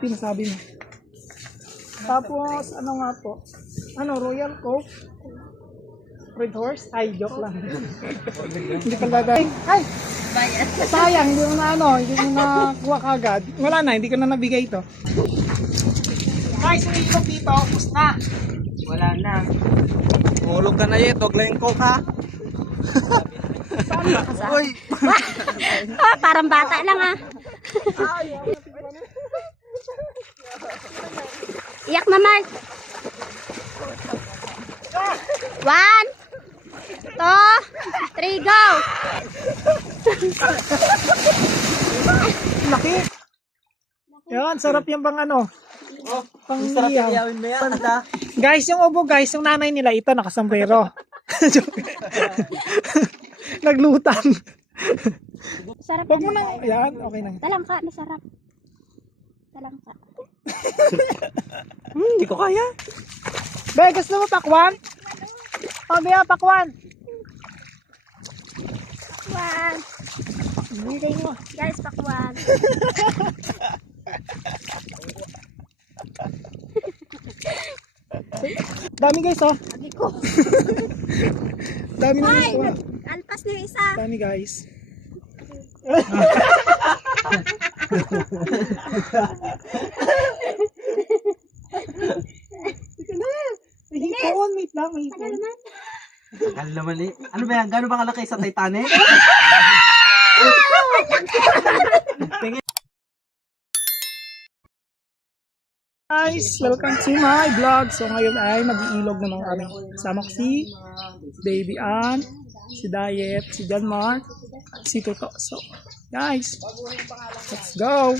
yung pinasabi mo. Tapos, ano nga po? Ano, Royal Coke? Red Horse? Ay, joke lang. Hindi pala dahil. Ay! Sayang, hindi mo na hindi mo na kuha kagad. Wala na, hindi ko na nabigay ito. Guys, yung ilog dito, tapos na. Wala na. Hulog ka na yet, huwag lang yung coke ha. Uy! Parang bata lang ah. Iyak na, Mark. 1, 2, 3, go! Laki. Yan, sarap yung pang pang Sarap iyaw. iyawin mo yan. Guys, yung ubo guys, yung nanay nila ito nakasombrero. Naglutang. Sarap. Wag mo na, yan, okay na. Talangka, masarap. Talangka. Hindi ko kaya. Be, gusto mo pakwan? O, Bea, pakwan. 1. Bigay mo. Guys, pakwan. Dami guys, oh. Sabi ko. Dami na Ay, guys. alpas na yung isa. Dami guys. May hipon, wait lang, may hipon. Akala naman eh. Ano ba yan? Gano'n ba kalaki sa Titanic? Guys, welcome to my vlog. So ngayon ay mag-iilog naman kami. Kasama ko si Baby Ann, si Diet, si John Mark, at si Toto. So guys, let's go!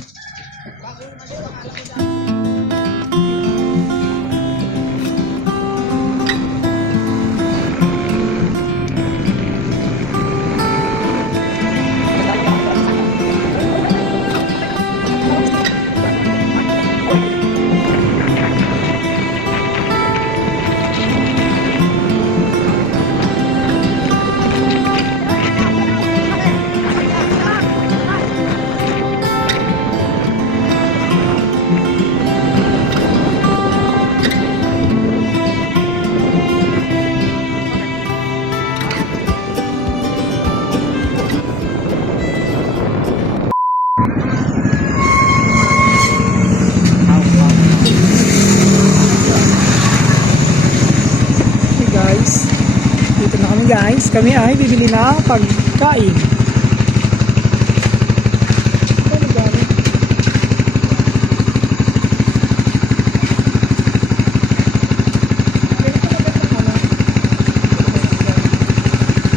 Guys, kami ay bibili ng pagkain.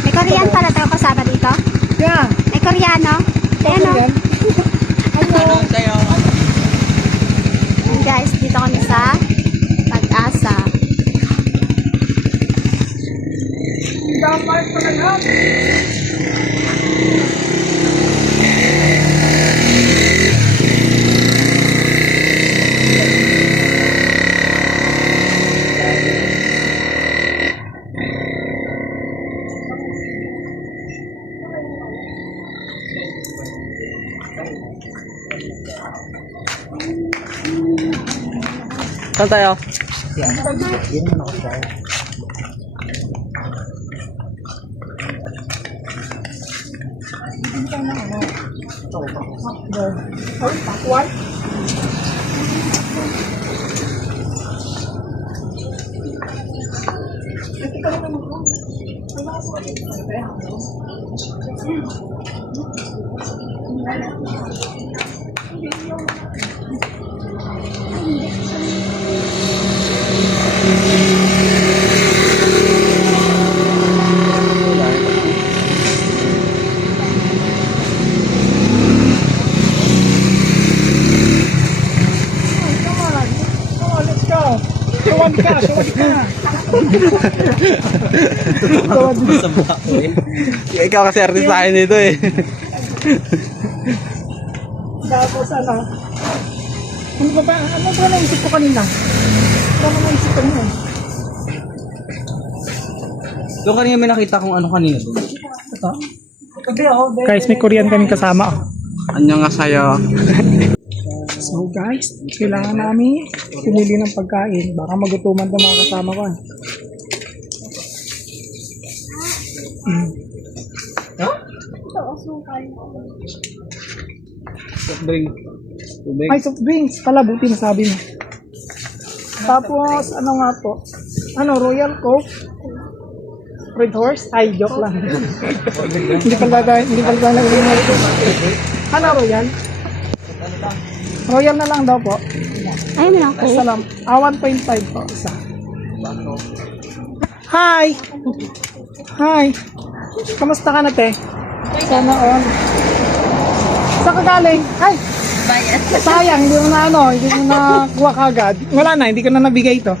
May Korean pala tayo kasama dito. Yeah. May Koreano. Ayan o. Ano sa'yo? Guys, dito kami sa Pag-asa. Dapat talaga. Saan tayo? Pakwan. Tawad ka. Ikaw kasi artist sa akin dito eh. Tapos ano ba naisip ko kanina? Ano naisip ko kanina? Doon kanina may nakita kung ano kanina doon. Ito? Guys, may Korean kaming kasama. Annyeonghaseyo. So guys, kailangan namin pumili ng pagkain. Baka magutuman itong mga kasama ko. Tubig. Tubig. Ay, soft drinks. Pala, buti nasabi mo. Tapos, ano nga po? Ano, Royal Coke? Red Horse? Ay, joke lang. Hindi pala tayo nag-email ko. Ano, Royal? Royal na lang daw po. Ayun na lang ko. Salam. 1.5 po. Isa. Hi! Hi! Kamusta ka na, te? Sana on. Saan ka galing? Ay! Sayang, hindi mo na hindi mo na kuha kagad. Wala na, hindi ko na nabigay ito.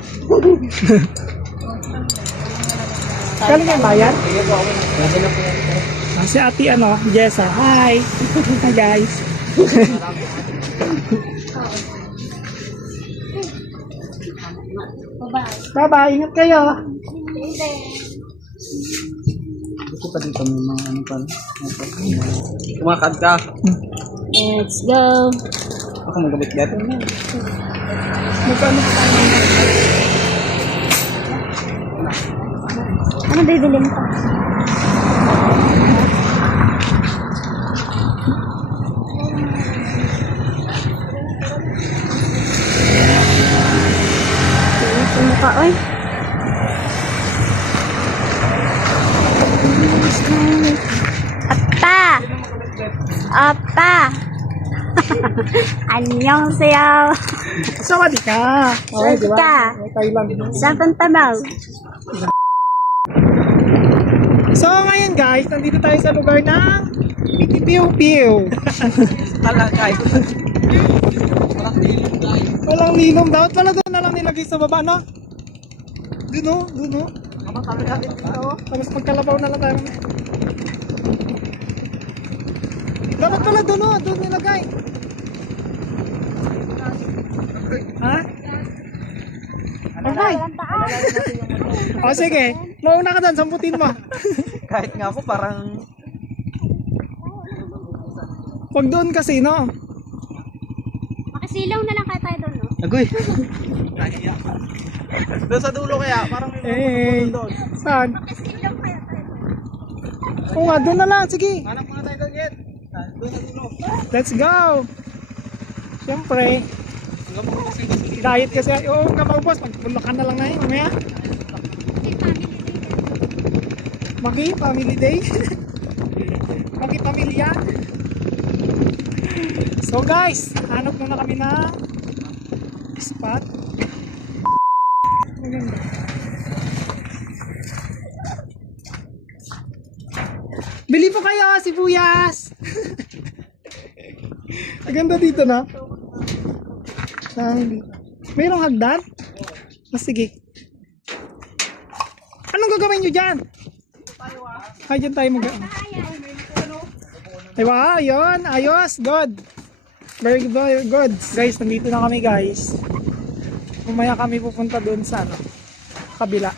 Galing kayo bayan? Si ate Jessa. Hi! Hi guys. Bye-bye, ingat kayo. Gusto pa dito may mga ano pa. Kumakad ka. Let's go. Ako magabit dito. Magkano? Ano bibilin ko? Ito mukha, oy. Appa! Appa! Annyeonghaseyo! Sawadee ka. Okay, di ba? Ka. Thailand. Saan punta mo? So ngayon guys, nandito tayo sa lugar ng Piu-Piu. Talakay. Walang lilong daw. Wala doon na lang nilagay sa baba, no? Doon. Tapos magkalabaw na lang tayo. Dapat pala doon nilagay. Ha? Okay. O sige, mauna ka doon, samputin mo. Kahit nga ako parang Pag doon kasi, no? Makisilaw na lang kaya tayo doon, no? agoy. Doon sa dulo kaya parang may Eh, saan? Makisilaw kaya tayo. Oo nga, doon na lang, sige. hanap mga tayo gagit. Doon sa dulo. Let's go! Siyempre, Hanggang mo kasi kasi diet kasi. Oo nga maubos, magpulakan na lang na yun, mamaya. Family day. Pamilya. So guys, hanap muna kami na spot. Maganda. Bili po kayo, sibuyas! Maganda dito na. Mayroong hagdan? Sige. Anong gagawin nyo dyan? Ay, dyan tayo ay, wow, yun. Ayos. Good. Very good. Guys, nandito na kami, guys. Mamaya kami pupunta doon sa kabila.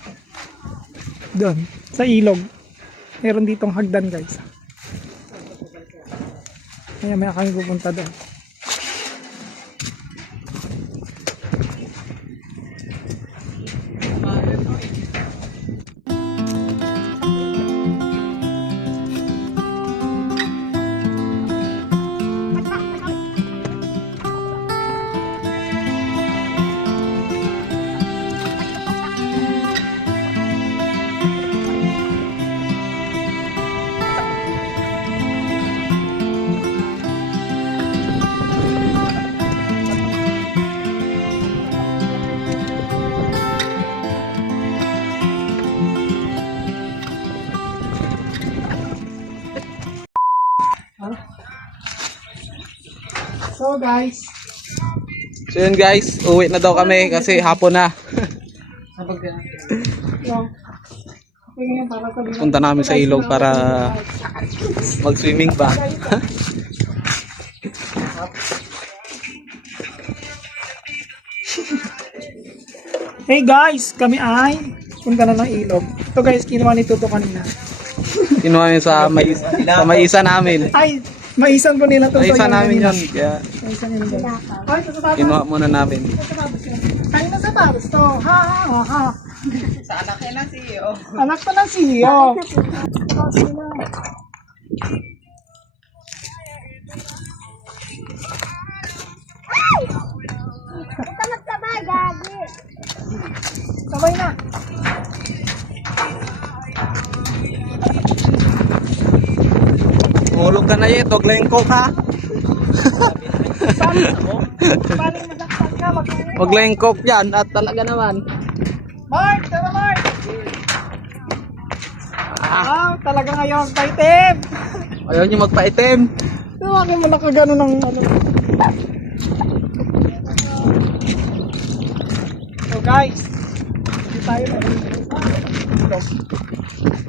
Doon. Sa ilog. Meron ditong hagdan, guys. Maya kami pupunta doon. So guys, So yun guys, uwi na daw kami kasi hapon na. Punta namin sa ilog para mag-swimming ba. hey guys, kami ay punta na ng ilog. Ito guys, kinuha ni Tuto kanina. Kinuha yun sa may isa namin. Ay, Maisan po nila to. Naisa namin yun. Kaya Maisan nila doon. Ay, sa sapatos. kinuha muna namin. Sa sapatos yun. Kain na sapatos to. Ha, ha, ha, ha. Sa anak nila CEO. Anak pa ng CEO. Ito magtabay, gagi. Sabay na. Hulog ka na yun. Huwag lang coke ha. Paling masaktan ka. Huwag lang coke yan. At talaga naman. Mark, tara Mark. Talaga ngayon, paitim. Ayaw nyo magpaitim. Tawagin mo na kagano ng ano. So guys, hindi tayo na dito.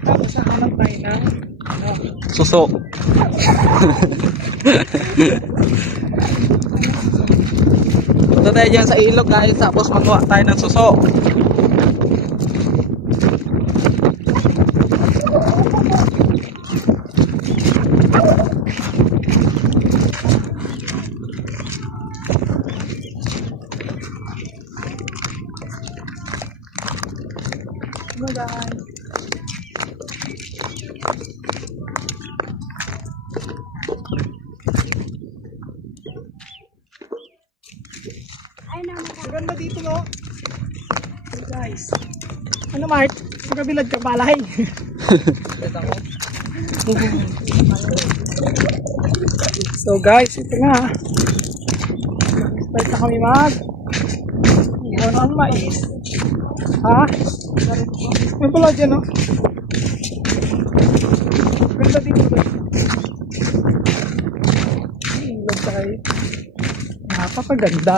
Tapos nahanap tayo ng ano. Suso. Punta tayo dyan sa ilog guys. Tapos magawa tayo ng suso. Ano guys? Ay, naman. Maganda dito no? So guys. Ano Mark? Magabilad ka palay. So guys, ito nga. Start na kami mag. Ihaw na ang mais. Ha? May pala dyan no? Ganda dito guys. Ilog tayo. Napakaganda.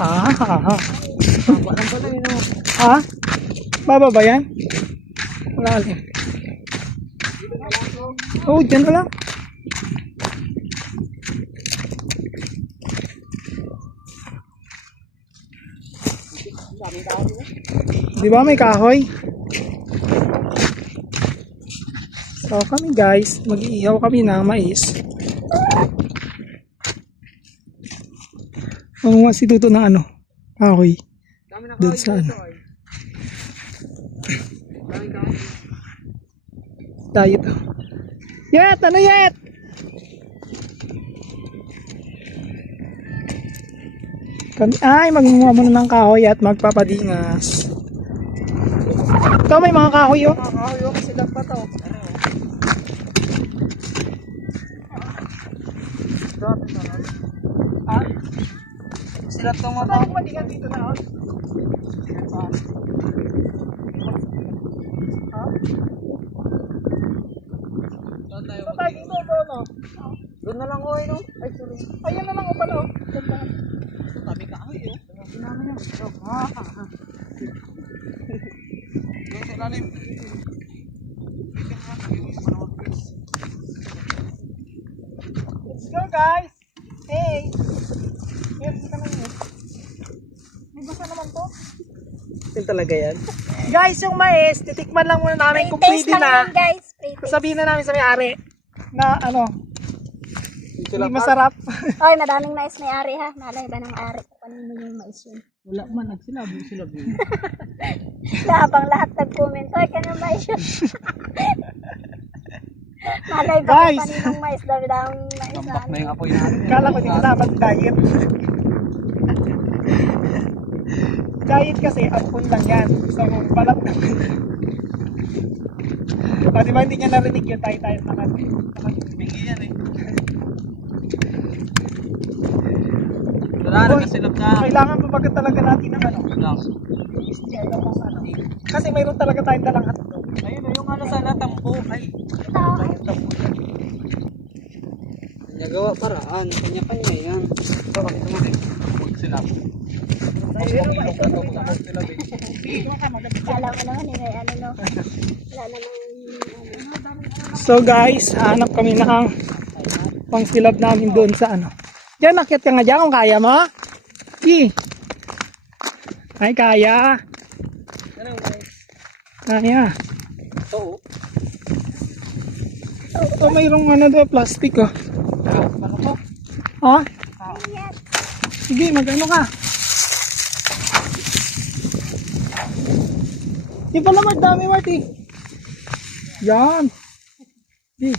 Ha? Ha? Ha? Ha? Baba ba yan? Malalim. Oh, dyan ka lang. Di ba may kahoy? So kami guys, mag-iihaw kami ng mais. Manguha si Tuto na ano, kahoy. Doon sa ano. Tayo to. Yet! Ano yet? Kami ay magmumuha muna ng kahoy at magpapadingas. Ito may mga kahoy oh. Mga kahoy oh, kasi lang pa to. Ha? Sila itong Ano yung padingan dito na oh? Ha? Saan tayo dito no? Doon na lang ko no? Ay, sorry. Ayun na lang oh pala oh. Ganda. Tabi ka ako yun. Sinabi niya. Doon sa lalim. Let's go guys! Hey! Yes, ka lang yun. May gusto naman to. Yun talaga yan. Guys, yung mais, titikman lang muna namin kung Taste pwede lang na. yan, guys. Pre-taste. Sabihin na namin sa may-ari na ano, hindi masarap. Oy, madaming mais may ari ha. Malay ba ng ari? Kanino yung mais yun? Wala man, nagsilabi. Labang lahat nag-comment. Oy, kanino mais yun? Malay ba Guys. kung kaninong mais? Dami-daming mais. Tambak na yung apoy natin. Kala ko hindi ko dapat diet. Diet kasi, ampun lang yan. So, balat naman. Di ba hindi niya narinig yun tayo Pingi yan eh. Wala na kasi na. Kailangan mabagat talaga natin ng ano. Lang. Kasi mayroon talaga tayong dalang hotdog. Ayun, yung ano sana, tampo. Ay, nagawa paraan. Kanya-kanya yan. Ito kami tumating. Huwag sila. Alam mo naman, may ano no. Wala namang ano. So guys, hanap kami ng pangsilab namin doon sa ano. Diyan, nakyat ka nga dyan kung kaya mo. Di. Ay, kaya. Kaya. Oo. Ito mayroong ano doon, plastic oh. Ha? Yes. Sige, mag-ano ka? Di pala Mart, dami Mart eh. Yan. Di.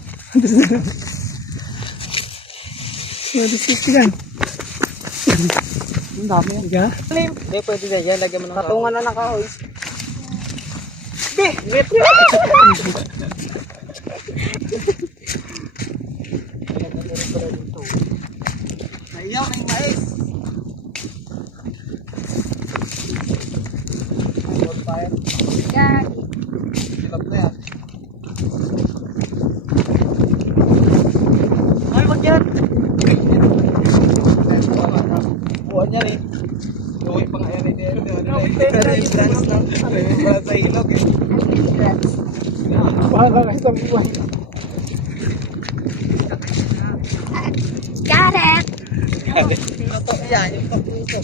Yan, biscuit yan. Ang dami yan. Diga? Hindi, pwede na yan. Lagyan mo ng patungan na ng kahoy. Di! Naiyaw na yung mais. Yan. Silap na yan. Ay, wag yan. Buwan niya rin. Gawin pa nga yan eh. Remembrance na. Remembrance sa ilog eh. Bahala ka sa buwan. Got it. Luto yan, yung pagluto.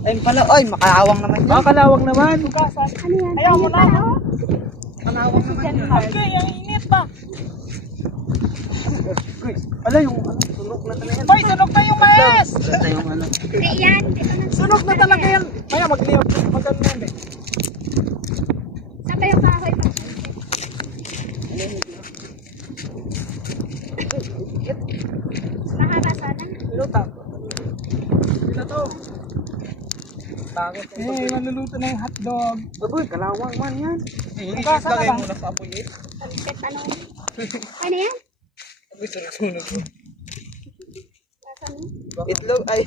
Ayun pala, oy, makahawang naman yan. Kalawang naman. Tugasan. Ano yan? Ayaw mo na. Makahawang naman yan. Okay, ang init pa. Ala, yung ano, sunog na talaga yan. Hoy, sunog na yung mais! Ganda yung ano. Hindi yan. Hindi ko nang Sunog na talaga yan. Maya, mag-liop. Maganda yan eh. Saan ba yung kahoy pa? Mahaba sana. Luta. Sila to. Takot yung Eh, maluluto na yung hotdog. baboy, kalawang man yan. Tugasan na lang. Muna sa apoy eh. Pagkat ano? Ano yan? Apoy, sunog-sunog mo. Saan? Itlog, ay,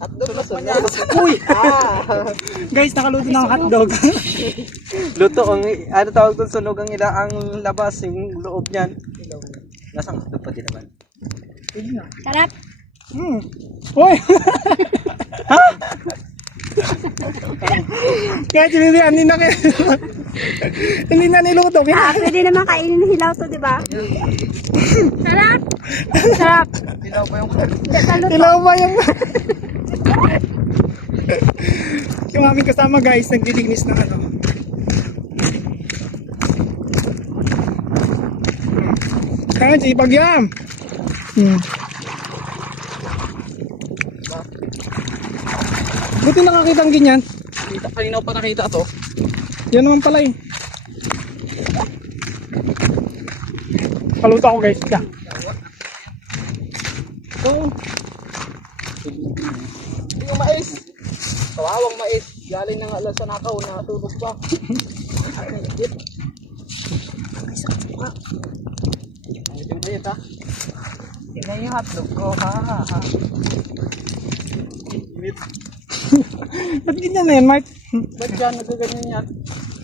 hotdog na sunog. Uy! Guys, nakaluto na ang hotdog. Luto, ang, ano tawag doon, sunog ang ang labas, yung loob niyan. Lasang hotdog pa din naman. Sarap. Hoy! Kaya sinilihan, hindi na niluto. Pwede naman kainin ng hilaw to, di ba? Sarap. Sarap. Dilaw pa yung Ilaw ba yung... yung aming kasama guys, naglilinis ng ano. Kaya si Pagyam. Buti nakakita ang ganyan. kanina ko pa nakita to. Yan naman pala eh. Paluto ako guys. Yeah. Oo. Yung mais. Kawawang mais. Galing ng alas sa nakaw na tulog pa. Ay, higit. Ay, sakit pa. Ay, yung ayot ha. Tingnan yung hotdog ko. Ha, ha, ha. Ba't ganyan na yan, Mark? Ba't dyan nagaganyan yan?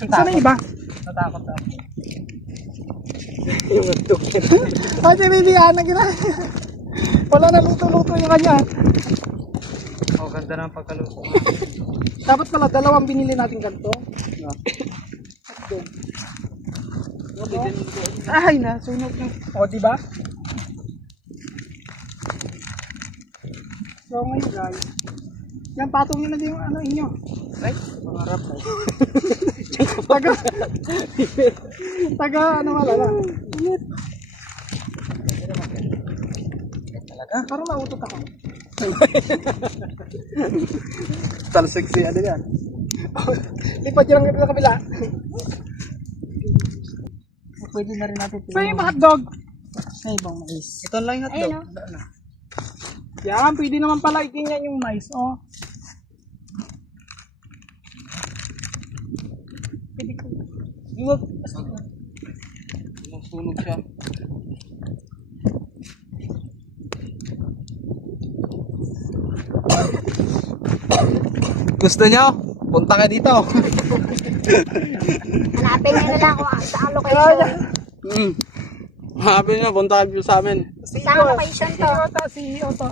Saan ang iba? Natakot ako. Yung hotdog yan. Ay, pinilihan na gina. Wala na luto-luto yung kanya. Oh, ganda ng pagkaluto. Dapat pala dalawang binili natin ganito. Ay, nasunog na. O, di ba? So, ngayon guys. Yan, patong nyo na din yung ano inyo. Ay, pangarap ay. Taga, ano wala na. Talaga? Parang nautot ako. Talsik si ano yan. Lipad yun ang kabila. Pwede na rin natin. So, yung hotdog. Ay, ibang mais. Ito lang yung hotdog. Ayun, Wala na. Yan, pwede naman pala itinyan yung mais. Oh. Iwag. Masunog siya. Gusto nyo? Punta ka dito. hanapin nyo na lang kung saan location. Habi nyo, punta ka dito sa amin. Saan location to? CEO to.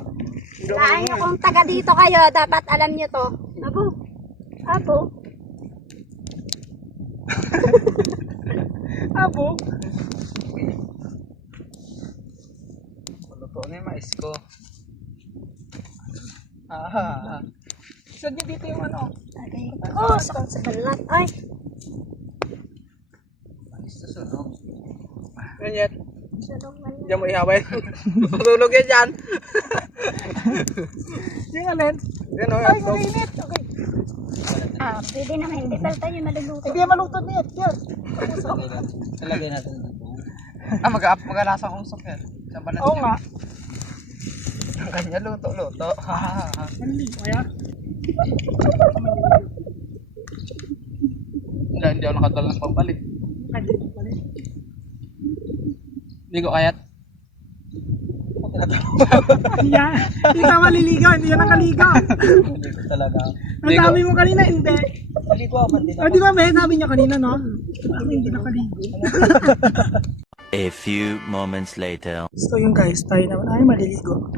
Lahat nyo kung taga dito kayo, dapat alam nyo to. Abo. Abo. Abo. Luto na yung mais ko. Saan nyo dito yung ano? Okay. Oh, sakit sa balat. Ay. Mais na sunog. Ganyan. Diyan mo ihawin. Matulog yan dyan. Yung alin? Yan o. Ay, mainit. Okay. Pwede naman, hindi pala tayo maluluto. Hindi malutod niya. Yan. Talagay natin. Mag-alasang usok yan. Saan ba natin Oo nga. Ang kanya luto. Hindi ko kaya. Hindi ako nakadala ng pampalit. Hindi ko pala. Hindi ko kayat. Yan. Hindi ka maliligaw. Hindi yan nakaligaw. Dito talaga. Ang sabi mo kanina, hindi. Dito ako man din. O, di ba, may sabi niya kanina, no? Sabi hindi nakaligo. A few moments later. So, yung guys, tayo naman ay maliligo.